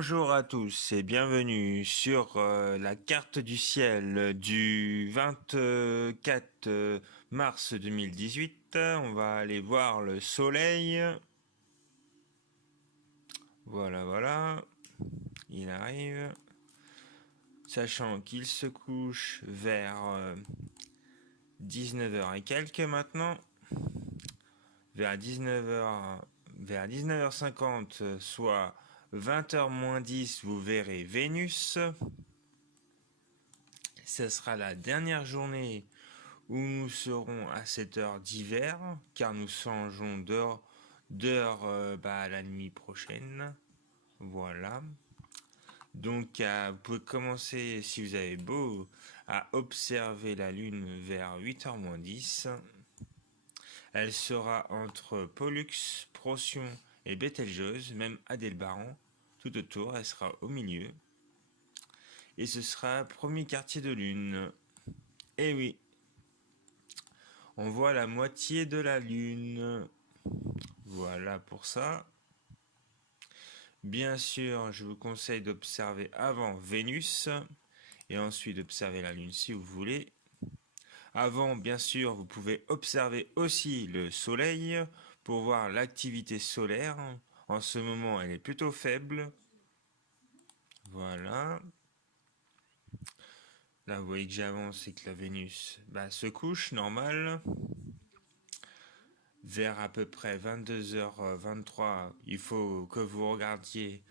Bonjour à tous et bienvenue sur la carte du ciel du 24 mars 2018. On va aller voir le soleil. Voilà, voilà. Il arrive. Sachant qu'il se couche vers 19h et quelques maintenant. Vers 19h50, soit 20h moins 10, vous verrez Vénus. Ce sera la dernière journée où nous serons à cette heure d'hiver, car nous changeons d'heure la nuit prochaine. Voilà. Donc vous pouvez commencer, si vous avez beau, à observer la Lune vers 8h moins 10. Elle sera entre Pollux, Procyon et Bételgeuse, même Adélbaran. Tout autour, elle sera au milieu. Et ce sera premier quartier de lune. Eh oui, on voit la moitié de la lune. Voilà pour ça. Bien sûr, je vous conseille d'observer avant Vénus et ensuite d'observer la lune si vous voulez. Avant, bien sûr, vous pouvez observer aussi le soleil pour voir l'activité solaire. En ce moment, elle est plutôt faible. Voilà. Là, vous voyez que j'avance et que la Vénus se couche, normal. Vers à peu près 22h23, il faut que vous regardiez,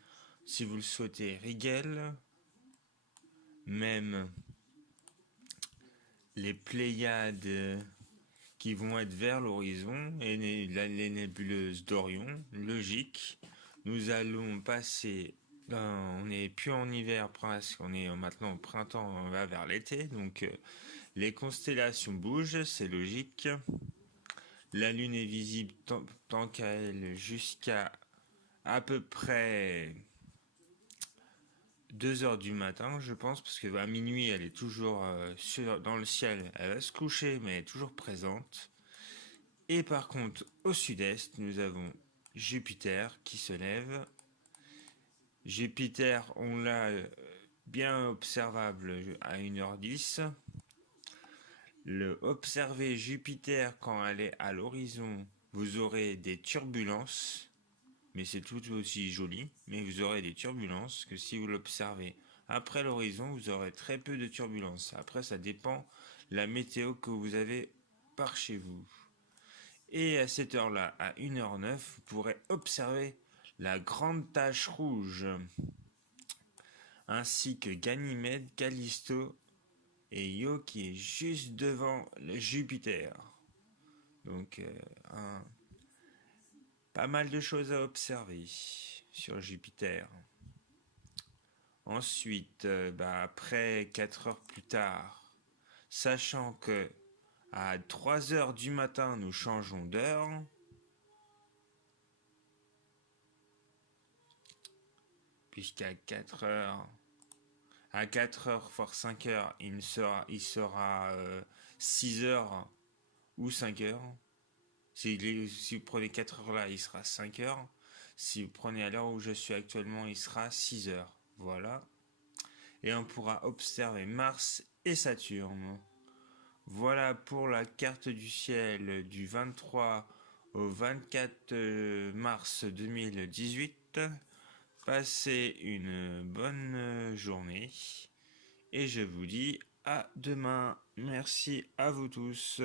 si vous le souhaitez, Rigel. Même les Pléiades qui vont être vers l'horizon et les nébuleuses d'Orion, logique. Nous allons passer, on n'est plus en hiver presque, on est maintenant au printemps, on va vers l'été, donc les constellations bougent, c'est logique. La Lune est visible tant qu'à elle jusqu'à à peu près 2 heures du matin, je pense, parce que à minuit, elle est toujours dans le ciel. Elle va se coucher, mais elle est toujours présente. Et par contre, au sud-est, nous avons Jupiter qui se lève. Jupiter, on l'a bien observable à 1h10. Le observer Jupiter quand elle est à l'horizon, vous aurez des turbulences, mais c'est tout aussi joli, mais vous aurez des turbulences que si vous l'observez après l'horizon, vous aurez très peu de turbulences. Après, ça dépend la météo que vous avez par chez vous. Et à cette heure-là, à 1h09, vous pourrez observer la grande tache rouge, ainsi que Ganymède, Callisto et Io qui est juste devant le Jupiter. Donc, pas mal de choses à observer sur Jupiter. Ensuite, après 4 heures plus tard, sachant que à 3 heures du matin, nous changeons d'heure, puisqu'à 4 heures, à 4 heures voire 5 heures, il sera 6 heures ou 5 heures. Si vous prenez 4 heures là, il sera 5 heures. Si vous prenez à l'heure où je suis actuellement, il sera 6 heures. Voilà. Et on pourra observer Mars et Saturne. Voilà pour la carte du ciel du 23 au 24 mars 2018. Passez une bonne journée et je vous dis à demain. Merci à vous tous.